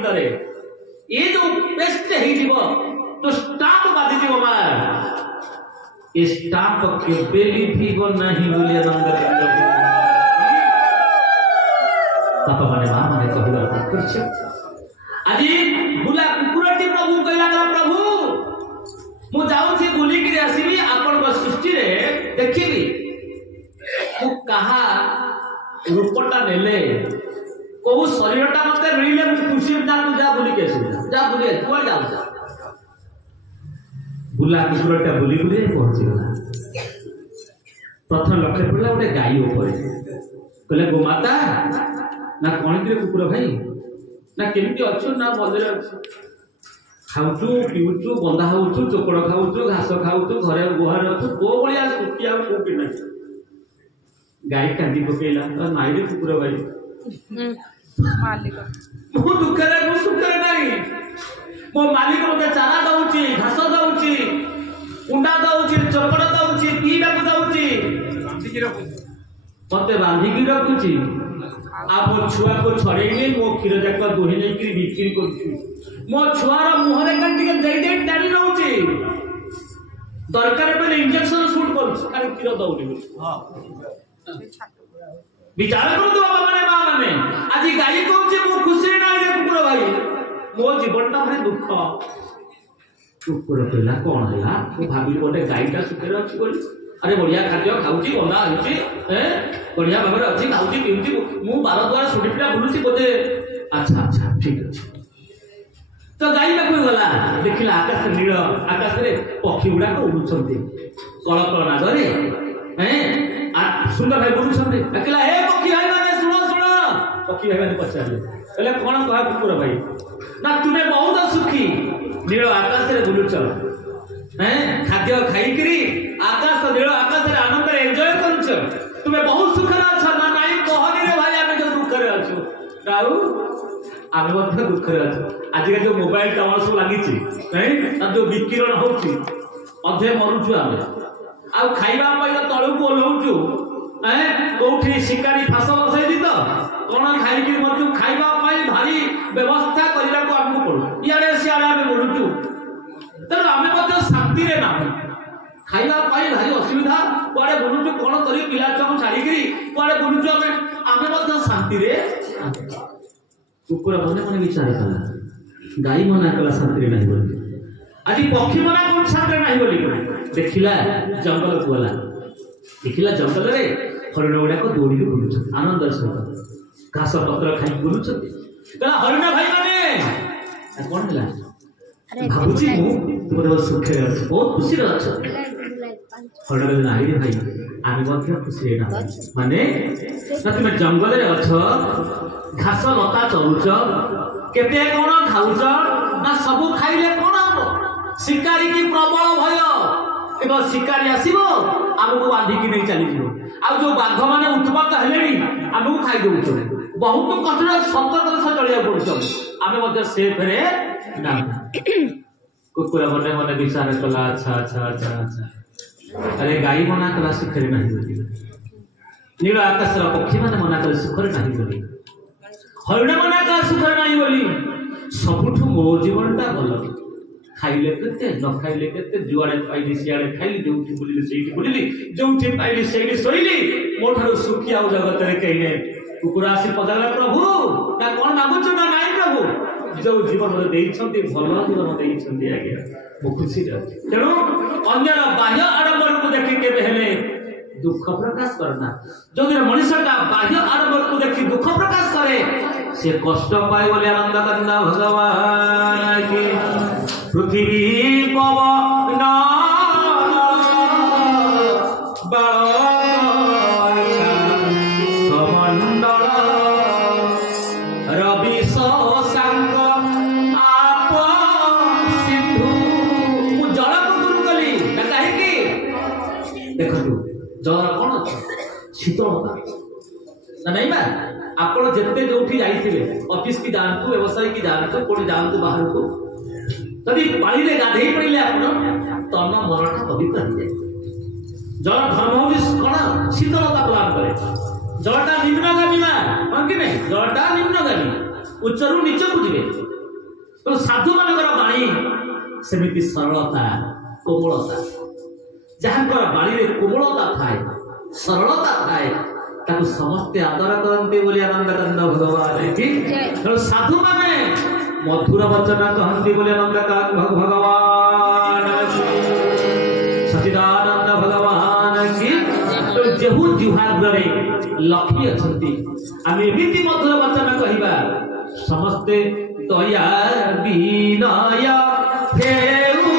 भीतर ये जो पेस्ट तो स्टाम्प बाधि मार ये स्टाम्प केबे भी भीगो नहीं बोली बापा माने माँ माने कहला आज बुला कुकुरटी प्रभु कहला प्रभु मु जाऊँ बुलिक आसबि आपण सृष्टि देखी कहा रूपटा नेले कौ शरीरटा मत मिले खुशी जा बुलिक जा बुले कौन जाऊ बुला कुकुरटा बुली बुली पहुंचीगला प्रथम लक्ष्य पड़ा गोटे गाई कहले गोमाता ना कौन कि कुकुर भाई ना केमती अच्छु ना मजे खाऊचु पीऊचु बंधा होचु चोकड़ खाऊचु घास खाऊचु घरे गुहार अच्छु को भाया सुखी आ कोई ना गाई कांदी पकेला तो नाई रे कुकुर भाई मालिक मु दुखरे मु सुखरे नहीं मो मालिक मते चारा दउची घास दउची उंडा दउची चोकड़ दउची पीडा को दउची मते बांधी की रखुची आ मो छुआ को छड़ेनी मो क्षीर जाक दोही नहीं कि बिक्री करछु मो छुआर मुहरे काटिके दे टाणी रहउची दरकार बेले इंजेक्शन शूट करछु खाली क्षीर दउनी हां विचार करतो बाबा माने मां माने आज गाई कहउची मो खुशी ना रे कुकुर भाई मो जीवनटा भारी दुख कुकुर कहला कोन हला तो भाबी गोटे गाईटा सुखेर अछि बोली अरे बढ़िया खाद्य खाऊची बंदा होची बढ़िया भाव अच्छी खाऊची पीऊची मु बार द्वार छुटी पिटा बुलूची बोधे अच्छा अच्छा ठीक अच्छे तो गाई पाक गला देखला आकाश नील आकाश रे पक्षी गुड़ाक उड़ुछंती कलकल नागरे सुंदर भाई बुलुछंती देखला हे पक्षी भाई माने सुनो सुनो पक्षी भाई माने पचारे कहले कोन कहा कुकुर भाई ना तुमे बहुत सुखी नील आकाश रे बुलुछ खाद्य खाई आकाश नील आकाश रे आनंद रे एंजॉय करूछ तुम्हें बहुत सुख अच्छ ना नाई कहनी रे भाई आमे जो दुख रे अछु राहु आमे मध्य दुख रे अछु आज के जो मोबाइल टावर सब लागी छी जो विकिरण होची अधे मरुछु आमे आ खाइबा पई तळु को ओलौछु कोठी शिकारी फास बसै दी तो कोन खाई कि मरछु खाइबा पई भारी व्यवस्था करिला को हमकु पड़ो इयारे सियारे आमे बोलुछु तो आमे मध्य शांति रे ना खाइबा पाई भारी असुविधा कुआडे बुलुछु कोन करी पिला छम छाड़ी करी कुआडे बुलुछु आमे मध्य शांति रे कुकुर मने मने विचार कला गाई मना कला शांति रे नहीं बोली आदि पक्षी मना कोन शांति रे नहीं बोली देखिला जंगल को गला देखिला जंगल रे हरिण गुडा को दौड़ी के बुलुछु आनंद सहित घास पत्र खाई बुलुछु कला हरिण भाई माने कोन हला भाबुची मु तुमरे सुखे अछि बहुत खुशी रे अछि हरिण नाही रे भाई आमे मध्य खुशी रे ना माने ना तुमे जंगल रे अछ घास लता चरुच केते कोन खाउच ना सब खाइले कोन हो शिकारी की प्रबल भय एक शिकारी आसीबो हमको बांधी की नहीं चली जिवो आ जो बाघ माने उत्पात हेलेनी हमको खाइ दउछ बहुत कठोर सतर्कता से चलिया पड़छ आमे मध्य सेफ रे ना कुकुर मने मने विचार कला अच्छा अच्छा अच्छा अच्छा अरे गाई मना कला सुखरे नहीं बोली नील आकाश पक्षी माने मना कला सुखरे नहीं बोली हरिण मना कला सुखरे नहीं बोली सबुठु मो जीवनटा भल खाइले केते न खाइले केते जुआड़े पाइली सियाड़े खाइली जोठी बुलिली सेठी बुलिली जोठी पाइली सेठी सोइली मोठारो सुखी आउ जगत रे कहिने कुकुर आसी पदाला प्रभु ना कोन मागुछ ना नाही प्रभु जो जीवन देइछंती भल जीवन देइछंती आगे मो खुशी रे तेणु अन्यर बाह्य आडंबर को देखि के बेहले दुख प्रकाश करना जो दिन मनुष्यटा बाह्य आडंबर को देखि दुख प्रकाश करे से कष्ट पाए बोले आनंद करना भगवान की पृथ्वी पवन समंडल रवि शशांक आप सिंधु मु जल को दूर कली कहीं देखो जल कौन शीतलता ना नहीं बा आपण जेते जोठी जाइथिले ऑफिस की जानतु व्यवसाय की जानतु कोडी जानतु बाहर को तभी पानी रे गाधेई पड़िले आपण तन मनटा पवित्र हो जाए जल धर्म होइस कोन शीतलता प्रदान करे जलटा निम्नगामी ना हम कि नहीं जलटा निम्नगामी उच्चरु नीच को जिवे तो साधु मानकर बाणी सेमिति सरलता कोमलता जहाँकर बाणी रे कोमलता थाए सरलता थाए ताकू समस्ते आदर करते बोली आनंदकानंद भगवान की तो साधु माने मधुर वचन कहते बोली आनंदकानंद भगवान सच्चिदानंद भगवान की तो जेहू जिह्वाग्रे लक्ष्मी अच्छी आम एमती मधुर वचन कहवा समस्ते दया विनय फेरु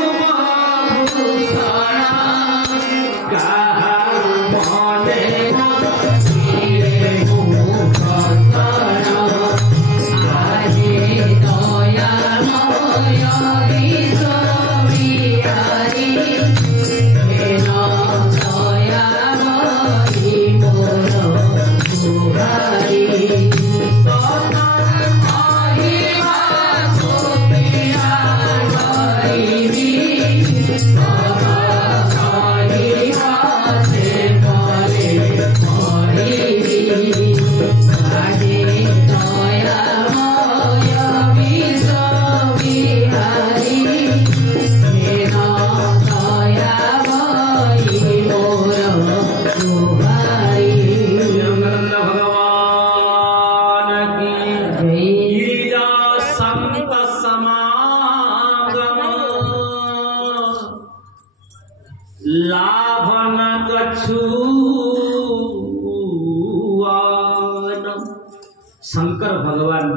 शंकर भगवान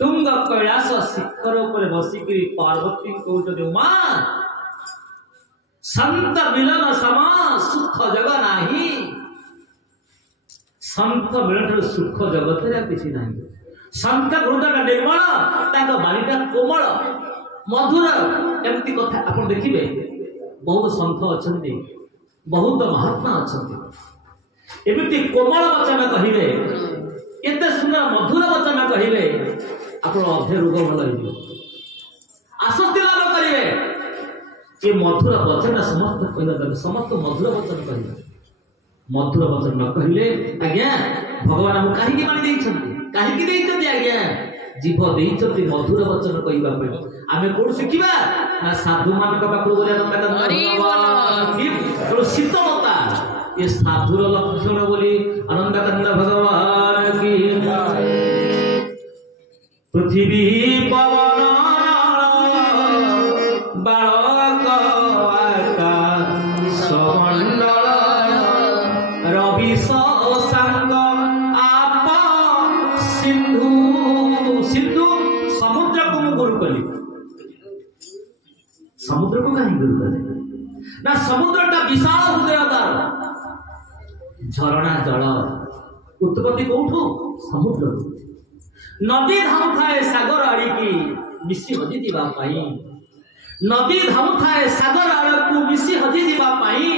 तुंग कैलास शिखर पर बसिकी पार्वती कहते उमा संत मिलन समा सुख जग नाही संत मिलन सुख जगत किसी नहीं संत हृदय निर्मल बाणीटा कोमल मधुर एमती कथा आप देखिए बहुत संत अच्छा बहुत महात्मा अच्छा एमती कोमल वचन कहे एत सुंदर मधुर वचन कहे आप अधे रोग भल आसक्ति लाभ करेंगे ये मधुर वचन समस्त कह समस्त मधुर वचन कह मधुर वचन न कहले आज्ञा भगवान आम कहीं मानी कहीं आज्ञा जीव देती मधुर वचन कहवाई आम कौन शिखा ना साधु मान शीतलता ये साधुर लक्षण बोली आनंदकानंद भगवान की पृथ्वी पवन बालक समंडल रवि सांग आप सिंधु सिंधु समुद्र को मु गुरु कली समुद्र को कहीं गुरु कले ना समुद्रटा विशाल हृदयदार झरणा जल उत्पत्ति कौठू समुद्र नदी धाम थाए सागर आड़िकी मिसी हजि जावाई नदी धाम थाए सागर आड़कू मिसी हजि जावाई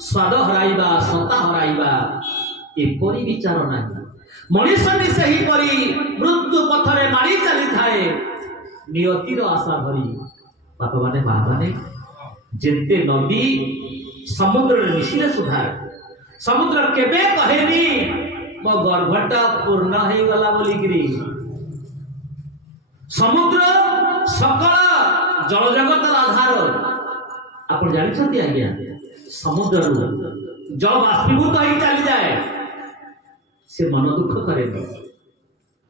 स्वाद हराइबा सत्ता हराइबा एपरि विचार नाही मनुष्य सेहीपरि मृत्यु पथरे मारी चली थाए नियतिर आशा धरी बापा माने माँ माने जेते नदी समुद्र मिशिले सुधा समुद्र केबे कहेनी मो गर्भटा पूर्ण हो गला बोलिकी समुद्र सकल जल जगत आधार आप जानते आज्ञा समुद्र जल बाष्पीभूत हो चली जाए से मन दुख करे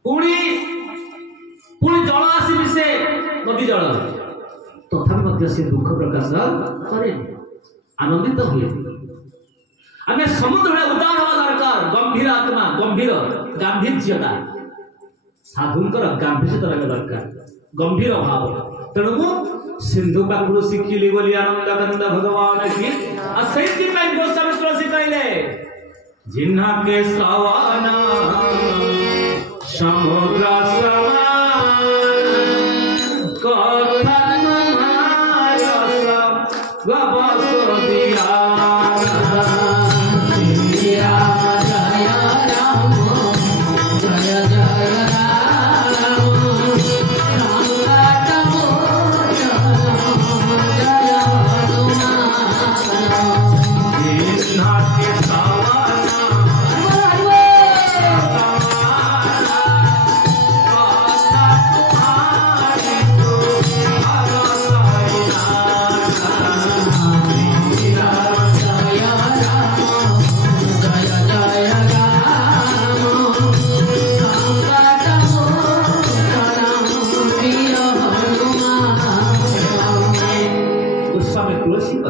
पुणी जल आसी मिसे नदी जल तथा से दुख प्रकाश करे आनंदित हुए आम समुद्र उदार हवा दरकार गंभीर आत्मा गंभीर गांभीर्यता साधुंकर गांभीर्यता रहा दरकार गंभीर भाव तेणु सिंधु पाखु शिखिली बोली आनंदकानंद भगवान की गोस्वामी तुलसी कहले जिन्हा के सवाना समुद्र समान कथन गबस दिया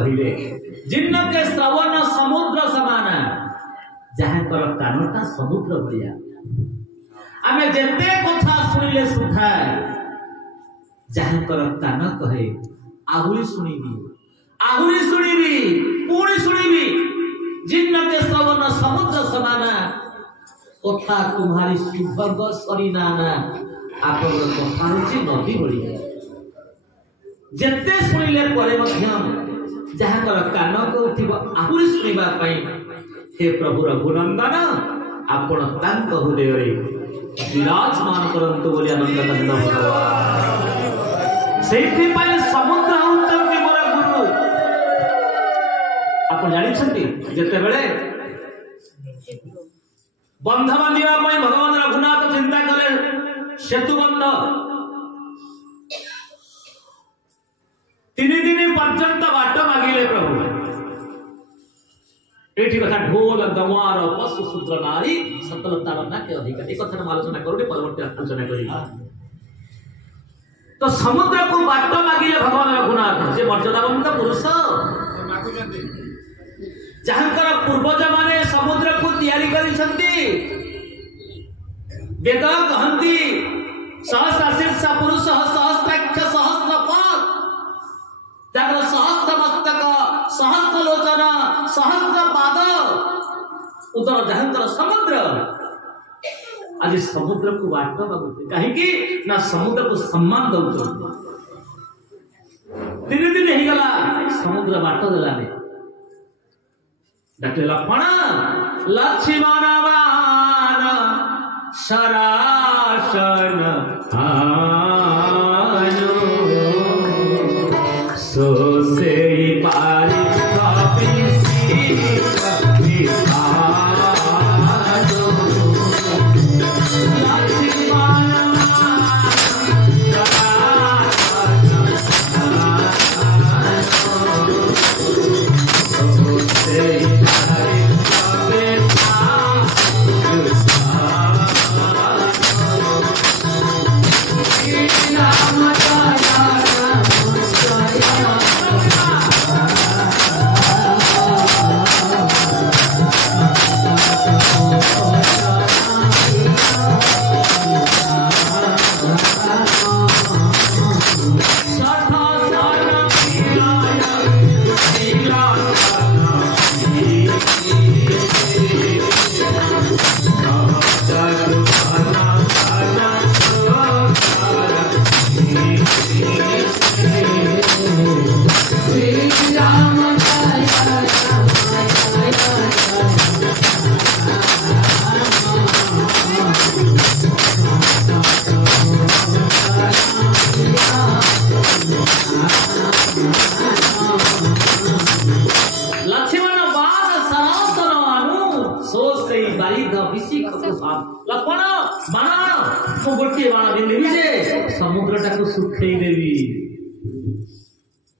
कहले जिन्न के श्रवण समुद्र समान जहाँ कर कानटा समुद्र भलिया आमे जेते कथा सुनिले सुखाए जहाँ कर कान कहे आहुरी शुणिबी पुणी शुणिबी जिन्न के श्रवण समुद्र समान कथा तुम्हारी सुभग सरीनाना आप कथा हूँ नदी भलिया जेते शुणिले परे मध्यम जहाँ कर कान को उठिब आहुरी शुणिबा पई हे प्रभु रघुनंदन आपण तांक हृदय रे विराजमान करंतु बोली आनंद कंद भगवान सेठी पाले समुद्र होउतंती मोर गुरु आपण जानि छथि जेते बेले बंध बांधिबा पई भगवान रघुनाथ चिंता करे सेतु बंध 3 दिन पर्यंत बाट मागिले प्रभु एठी कथा ढोल गवार पशु शूद्र नारी सतलतार नाट्य अधिकार एक कथा आलोचना करूँ परवर्ती आलोचना करी तो समुद्र को बाट मागिले भगवान रघुनाथ से मर्यादावंत पुरुष जहांकर पूर्वज माने समुद्र को तैयारी करिसंती वेद कहंती सहस्राशीर्ष पुरुष सहस्राक्ष सहस्रपाद जागर सहस्र मस्तक सहस्र लोचन सहस्र पाद उदर जहांकर समुद्र आज समुद्र को बाट मागुचे कहीं ना समुद्र को सम्मान दउछ 3 दिन ही गला समुद्र बाट देलाने डाके लक्ष्मण लक्ष्मण बाण शरासन आनो सो से पारी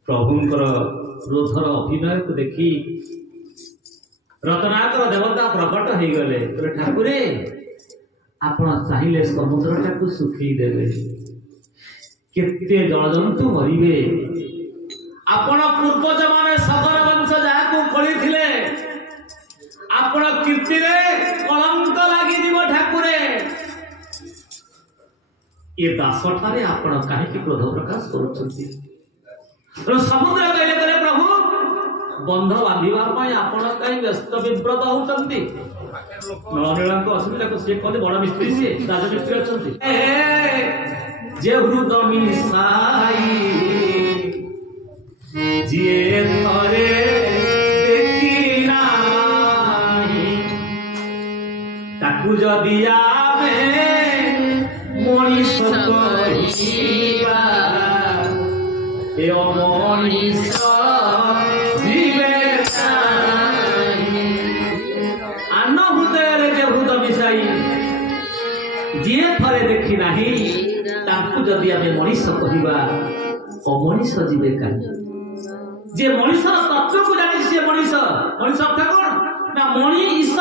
प्रभुंकर क्रोधर अभिनय को देखी रत्नाकर देवता प्रकट हो गले ठाकुरे आपण चाहिए समुद्रटा को सुखी देवे केते जलजंतु मरिबे आपण पूर्वज माने सगर वंश जाको खोली थिले आपण कीर्ति रे कलंक लागि दिबो ठाकुरे ये दासठारे आपण काहे क्रोध प्रकाश करूछंती समुद्र कहले करे प्रभु बंध बांधिबा पई आपण कहीं व्यस्त विव्रत होउछंती नळनीळांक असुविधा को से कहले बड़ मिस्त्री से राज मिस्त्री अछंती जे हृद मिसाई जे थरे देखी नाही ताकू जदि आमे मनीष कहिबा ए मनीष जीवे आन हृदय जे हृद मिसाई जी थरे देखी नाही ताकू जदि आमे मनीष कहिबा अमनीष जीवे काहे जे मनीष तत्व को जाने से मनीष मनीष अर्थ कौन ना मणि ईश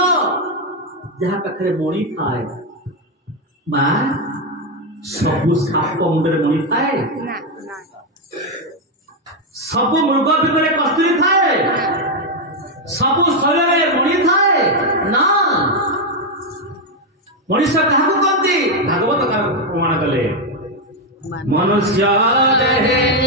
जहाँ पाखे मणि थाए माँ सबु साप मुंडे मणि थाए सब मृग भितर कस्तूरी थाए सब शरीर मणि थाए ना मनीष क्या कहते भागवत का प्रमाण कले मनुष्य देहे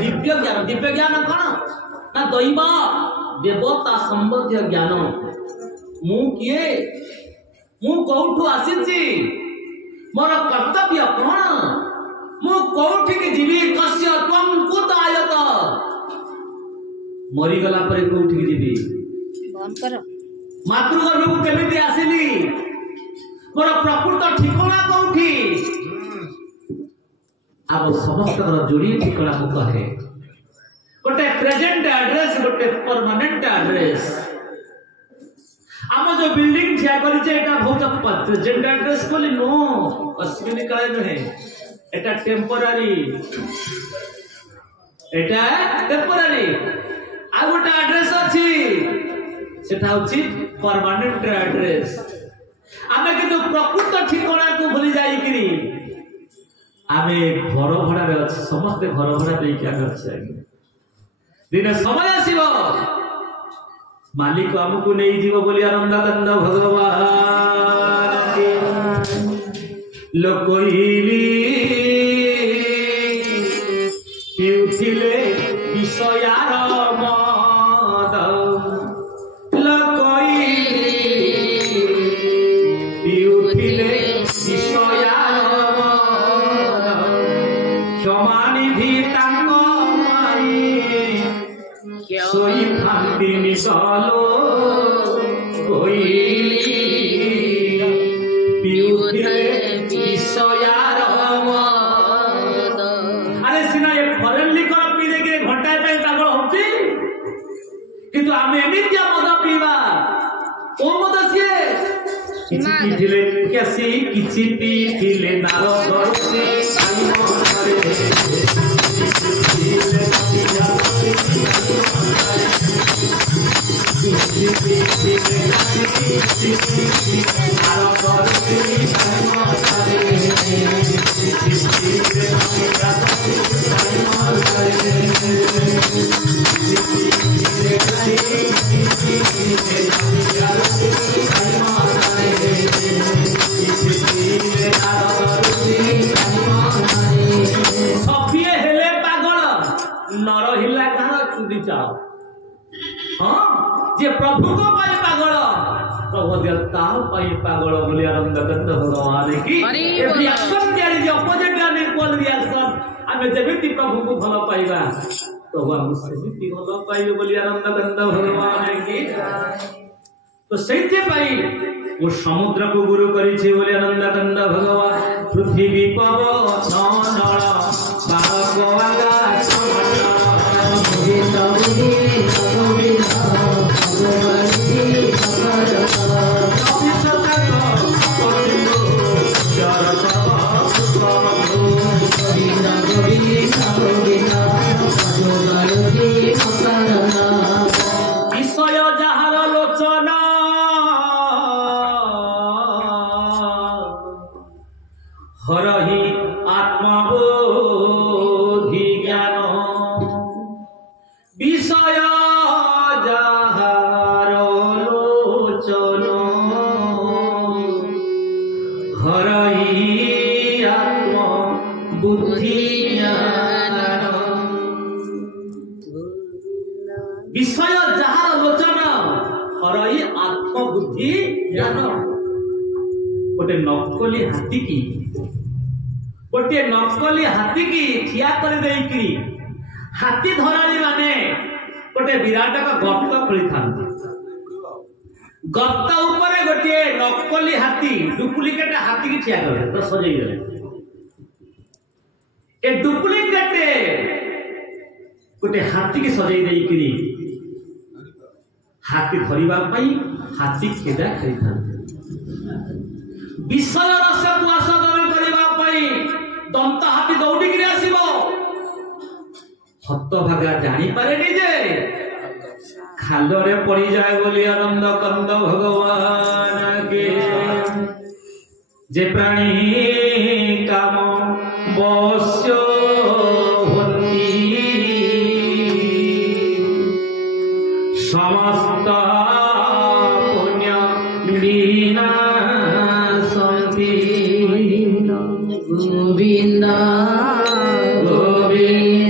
दिव्य ज्ञान दिव्य ज्ञान कौन ना दैव देवता संबंधी ज्ञान मु किए मु कौठु आसी मोर कर्तव्य कौन मु कौठिक जीवी कस्य त्वं कुत आयत मरी गला पर कौठिक जीवी बंद कर मातृगर्भ को केमिति आसिली मोर प्रकृत ठिकाना कौठी अब समस्त जोड़ी ठिकाना को कहे गोटे प्रेजेंट एड्रेस गोटे परमानेंट एड्रेस आम जो बिल्डिंग ठिया करिचे एटा बहुत प्रेजेंट एड्रेस बोली नो अस्मिन काले नहे एटा टेम्पररी आ गोटे एड्रेस अछि सेटा होछि परमानेंट एड्रेस आमे किंतु प्रकृत ठिकाना को भूली जाई किरी आमे घर भड़ा रे अछि समस्त घर भड़ा देई क्या करछे दिन समय आसीब मालिक आमको नहीं जीव बोली आनंद कंद भगवान लोकइली पिउथिले विषयार मद लोकइली पिउथिले विषयार मद क्षमानिधि तांको सोई भांति निशालो कोइली पिउथिले विषयार मद अरे सिना ये फरेन लिकर पी दे के घंटा पे पागल होची किंतु आमे एमितिया मद पीवा ओ मद सिए किछि पीथिले कैसी किछि पीथिले नारो गरसे आई करे सफिए हेले पागल नर हिला कहां चुदी चाओ हां जे प्रभु को पाई पागल प्रभु देवता पाई पागल बोली आनंद कंद भगवान की ए रिएक्शन त्यारी जे अपोजिट आने कोन रिएक्शन आमे जेबिति प्रभु को भलो पाइबा प्रभु हम सेबिति भलो पाइबे बोली आनंद कंद भगवान की तो सैथे पाई वो समुद्र को गुरु करी छे बोली आनंद कंद भगवान पृथ्वी पवन नळ बाग आकाश विषय जहार लोचना हरहि आत्मबोधि ज्ञान विषय जहार लोचना हरहि आत्मबुद्धि ज्ञान विषय जहार लोचना हरहि आत्मबुद्धि ज्ञान गोटे नकली हाथी की गोटे नकली हाथी की ठिया कर देकी हाथी धराली माने गोटे विराट गप्त खोली था गप्त ऊपर गोटे नकली हाथी डुप्लिकेट हाथी की ठिया करे तो सजई गले ए डुप्लिकेट गोटे हाथी की सजई देकी हाथी धरिबा पई हाथी खेदा खाइथा विषय रस को आस्वादन करबा पई दंत हाथी दौड़ी गिरी आसीबो हतभागा जानी पारे नि जे खालरे पड़ी जाए बोली आनंद कंद भगवान के जे प्राणी काम बस्य होती समस्त पुण्य लीना संति गोविंद गोविंद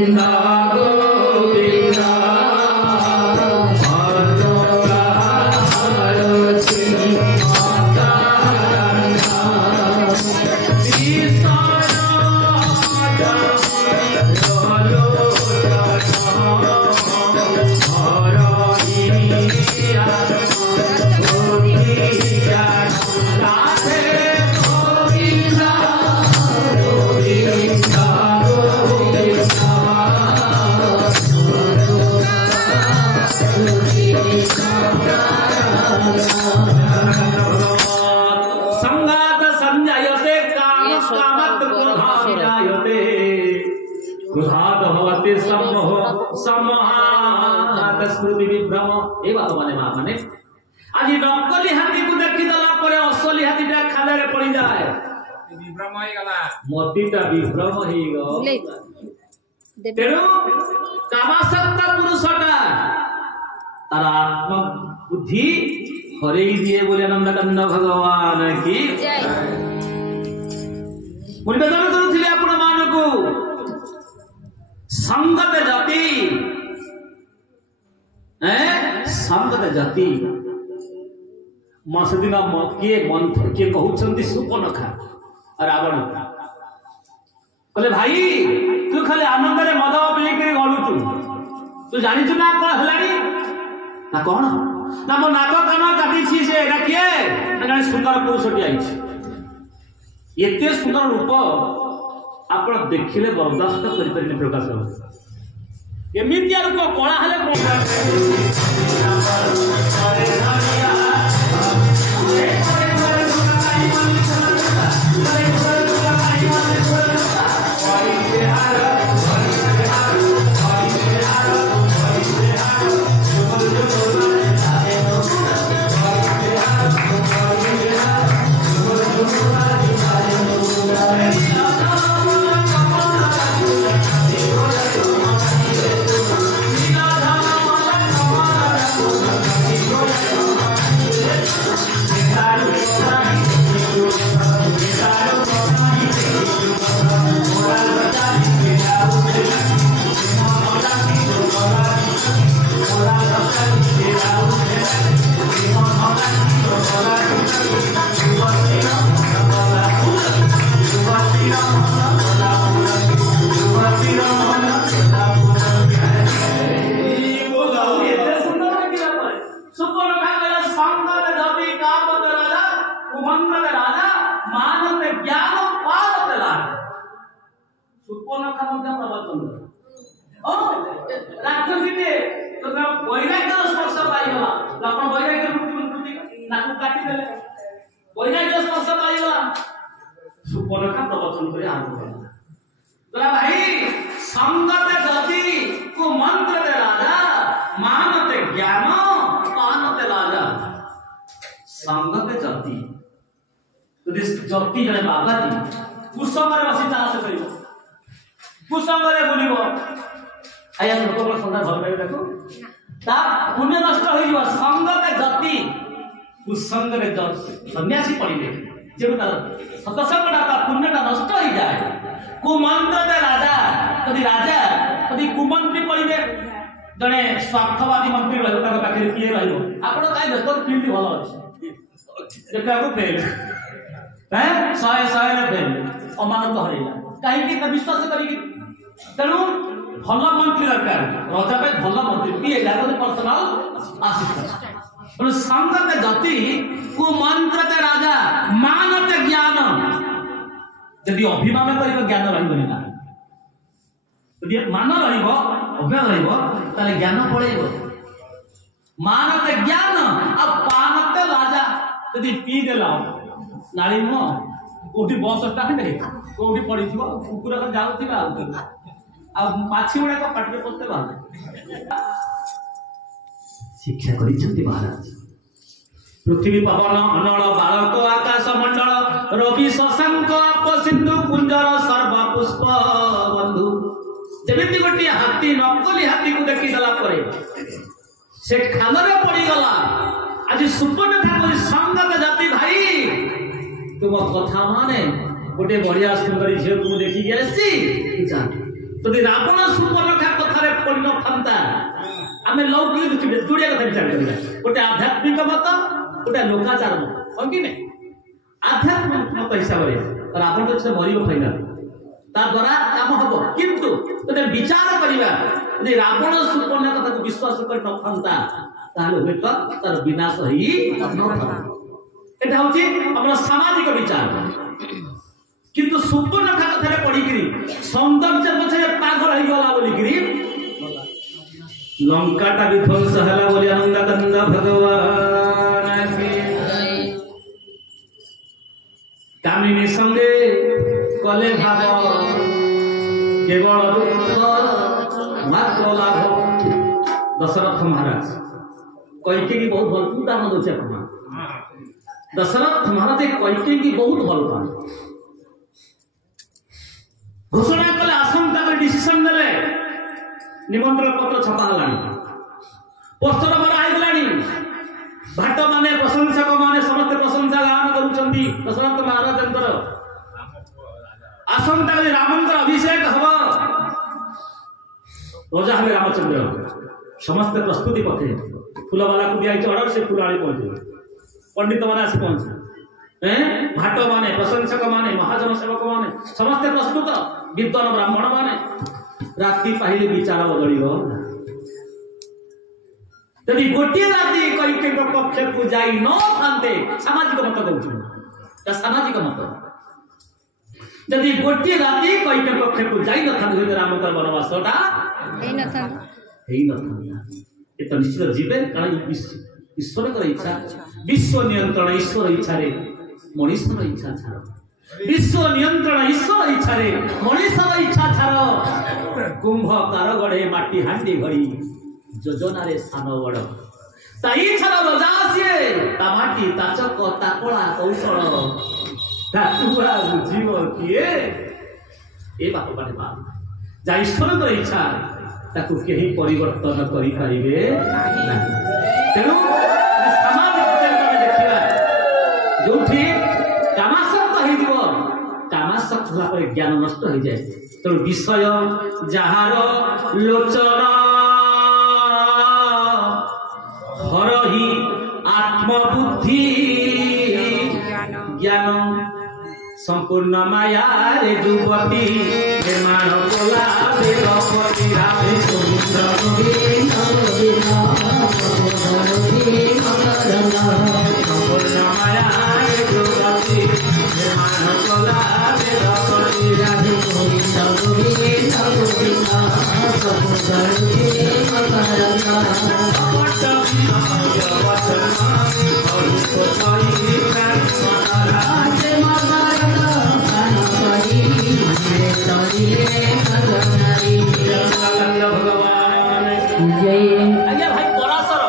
स्मृति विभ्रम ए बात माने आज नकली हाथी को देखि दला परे असली हाथीटा खाले पड़ी जाए विभ्रम होई गला मोतीटा विभ्रम होई गला तेरो कामासक्त पुरुषटा तार आत्म बुद्धि हरेई दिए बोले आनंद कंद भगवान की जय निवेदन करुथिले आपण मानकु संगत जाति संगत जाति मसदिन किए मंत्र किए कहउछंती सुपनखा रावण बोले भाई तू खाली आनंद रे मद पी के गलुचु तू जानिछु ना कोन हलानी ना कोन ना मो नाक कान काटी छी से एटा किए ना सुंदर पुरुषटी आइछि एते सुंदर रूप आपण देखिले बर्दाश्त करि परिने प्रकाश एमितिया रूप कला हेले सुपर्णखा प्रवचन करे आरंभ कला भाई संगत जाति को मंत्र दे राजा मानते ज्ञान पानते राजा संगत जाति तो जाति जने बाबा जी कुसमरे बसी चाष करिवो कुसमरे बोलिवो आया लोक को संदा भल पाइबे देखो ता पुण्य नष्ट होइबो संगत जाति कुसंग रे सन्यासी पड़िले जे सतसंगटा पुण्यटा नष्ट हो जाए कुमंत्र दे राजा कदी कुमंत्री पड़े जड़े स्वार्थवादी मंत्री रही पाखे किए रहा व्यस्त फील्ड भल अच्छे फेल शहे शहे फेल अमानत हरैला कहीं विश्वास कर तेणु भल मंत्री दरकार रजा पे भल मंत्री किए पर्सनाल आसिस्टेंट संगत जाति कुमंत्रते राजा मानते ज्ञान यदि अभिमान कर ज्ञान रही ना यदि मान रही अभिमान रही ज्ञान पड़ेब मानते ज्ञान अब पानते लाजा यदि पी देला नाली नुह कोठी बस स्टैंड कोठी पड़ी कुकुर जाऊा माछी गुड़ाक पाटे पशते शिक्षा कर महाराज पृथ्वी पवन अनल बालक आकाश मंडल रवि शशांक सिंधु कुंजर सर्व पुष्प बंधु जमी गोटे हाथी नकली हाथी को देखीदेला से खालरे पड़गला आज सुपर्णखा संगत जाति भाई तुम कथा माने गोटे बढ़िया सुंदरी झील को देखिकी आसी रावण सुपर्णखा कथार पड़ ना आम लौकिक दृष्टि जोड़िया कथा विचार करा गोटे आध्यात्मिक मत गोटे लोकाचार मत हम कि नहीं आध्यात्मिक मत हिसाब से रावण तो मर फाइनाल द्वारा काम हम किंतु विचार करवा रावण सुपर्णा कथा को विश्वास कर हुए तो तार विनाश हूँ सामाजिक विचार किंतु सुपर्णखा कथा पढ़ी सौंदर्य पछे पागल होगला बोलिक लंकाटा विध्वंस है बोली नंद भगवान कामिनी संगे कले भाव केवल मात्र लाभ दशरथ महाराज कैके की बहुत भल उदाहरण दूसरे दशरथ महाराज कैके की बहुत भल पाए घोषणा कले आसंता डिसीजन देले निमंत्रण पत्र छपा पोस्टर मराई भाट माने प्रशंसक माने समस्त प्रशंसा गान करुछंती दशरथ महाराज आसंता रामंकर अभिषेक हम राजा हमें रामचंद्र समस्त प्रस्तुति पथे फूल वाला को दिया ऑर्डर से फूल आनी पहुंचे पंडित मैंने आसी पहुंचे भाट माने प्रशंसक माने महाजन सेवक माने समस्त प्रस्तुत विद्वान ब्राह्मण माने राति पाहिले विचार बदल यदि गोटे राति कैके कक्ष को जाई न थांते सामाजिक मत कहूँ सामाजिक मत यदि गोटे राति कैके कक्ष को जाई न था रामकर वनवासटा तो निश्चित जीवे कारण ईश्वर इच्छा विश्व नियंत्रण ईश्वर इच्छा मनुष्यर इच्छा छाड़ विश्व नियंत्रण ईश्वर इच्छा मनुष्यर इच्छा छाड़ कुंभ कारगढ़े माटी हांडी घड़ी योजना रे सान बड़ ता इच्छा रजा सीए ता माटी ता चक ता कला कौशल ता तुआ बुझीव किए ए बात बाटे बात जा ईश्वर इच्छा ताकू केही परिवर्तन करि पारिबे नाही तेनु समाज देखिबा जोठी कामासक्त होइदिबो कामासक्त होला पर ज्ञान नष्ट हो जाए तो विषय जहार लोचन हरहि आत्मबुद्धि ज्ञान संपूर्ण माया रे जुवती निर्माण कोला बेगपति राधे समुद्र संपूर्ण माया रे जुवती निर्माण कोला बेगपति राधे आज्ञा भाई पराशर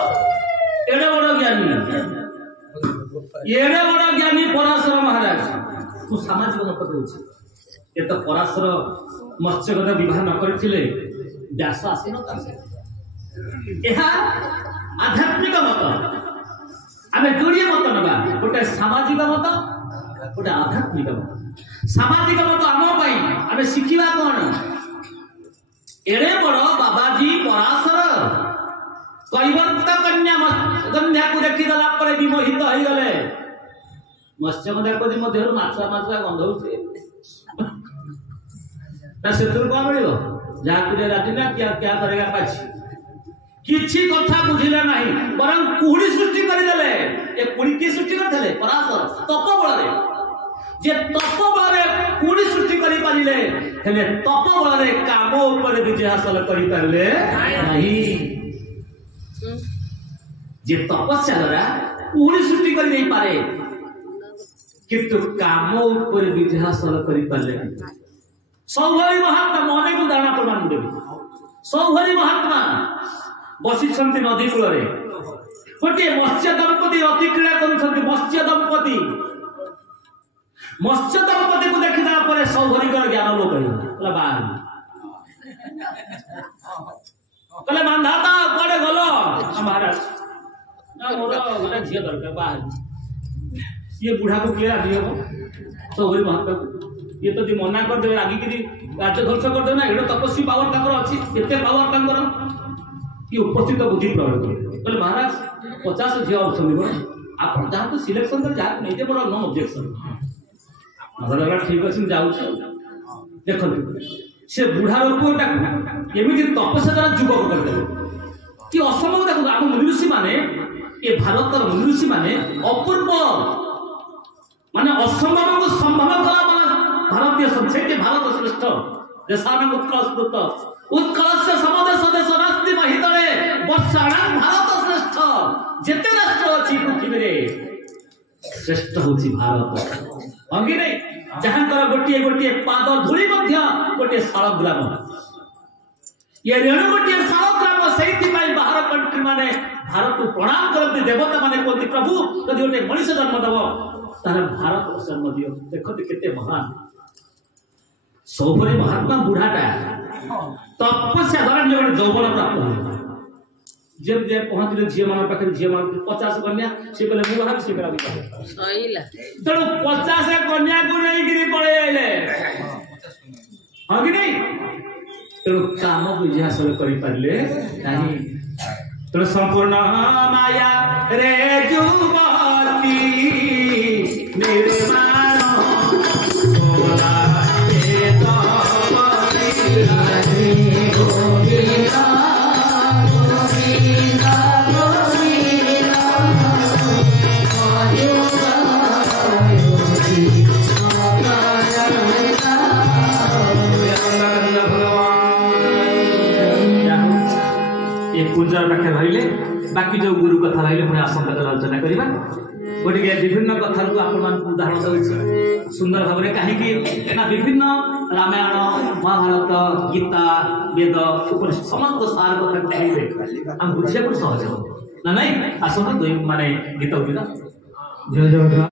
एड़े बड़ ज्ञानी पराशर महाराज तू सामाजिक मत कहूँ ये तो पराशर मत्स्यगत विवाह न करथिले व्यास आसी न आध्यात्मिक मत आम जोड़े मत नवा गोटे सामाजिक मत गोटे आध्यात्मिक मत सामाजिक मत आम आम शिखा कौन एड़े बड़ बाबाजी पराशर कैवर्त कन्या को देखीदेला विमोहित हो गले मत्स्यगंधा मध्य माछुआ गंध से कौन मिल जहाँ राति ना क्या क्या करेगा पाछी किसी कथा बुझिले नहीं बरं कुहुड़ी सृष्टि करदेले ए कुड़ी की सृष्टि करथले पराशर तप बल जे तप बल कुड़ी सृष्टि करि पारिले हेले तप बल काम ऊपर विजय हासिल करि पारले नहीं जे तपस्या द्वारा पुणी सृष्टि कर नहीं पारे किंतु काम ऊपर विजय हासिल कर पारे सौभरी महात्मा मने को दाना प्रमाण देवी सौभरी महात्मा बसिछंती नदी कूल गोटे मत्स्य दंपति अति क्रीड़ा कर मत्स्य दंपति को देखा पर सौभरी ज्ञान लोक बाहर कहले मानधाता कुआडे गलो महाराज ना मोर गोटे झील दरकार बाहर ये बुढ़ा को किए राजी हम सौभरी महात्मा ये तो मना करदे रागिकी राज्य ध्वंस करदे ना एडो तपस्वी पावर ताकर अछि केते पावर ताकर ये उपस्थित बुद्धि प्रयोग करे कहले महाराज 50 झील अछि आपण जहाँ तो सिलेक्शन कर जा नहीं दे बड़ा नो ऑब्जेक्शन मतलब ठीक अछि जाऊ देखो से बुढ़ा लोकटा एमती तपस्या द्वारा युवक करदे कि असंभव देखो आम मुनि ऋषि माने ये भारतर मुनि ऋषि माने अपूर्व माने असंभव को संभव कला वाला भारतीय संस्कृति भारत श्रेष्ठ देशानां उत्कल से समदेश देश राष्ट्र महितले वर्षाणां भारत श्रेष्ठ जेते राष्ट्र अछि पृथ्वी रे श्रेष्ठ होछि भारत अंगी नहीं जहां गोटे गोटे पाद धूली गोटे शालग्राम ये रेणु गोटे शालग्राम से बाहर कंट्री माने भारत को प्रणाम करते देवता माने कहते प्रभु यदि गोटे मनुष्य जन्म दब तार भारत को जन्म दियो देखते केते महान सौभरी महात्मा बुढ़ाटा तपस्या द्वारा गोटे यौवन प्राप्त हो जब जे पहुंचले झील मान पाखे झील मान 50 कन्या से कहले मु भाग से करा सहीला तो 50 कन्या को नहीं गिरी पड़े आइले हां कि नहीं तो काम बुझा हासिल करि पारले नाही तो संपूर्ण माया रे जुवती निर्माण बोला ए तो गोविंदा पूजा पाखे रहिले बाकी जो गुरु कथा रहिले पुणी आसंता आलोचना करवा गोटे विभिन्न कथा को आपण उदाहरण देछि सुंदर भाव में कहीं ना विभिन्न रामायण महाभारत गीता वेद उपनिषद समस्त सार कथा कहिबे हम बुझे को सहज हो ना नहीं आसंता दुई माने गीत उठिला जय जय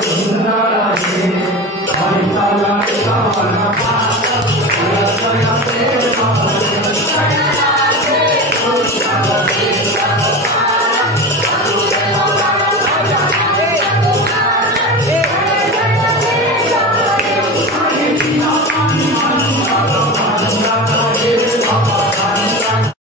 ବା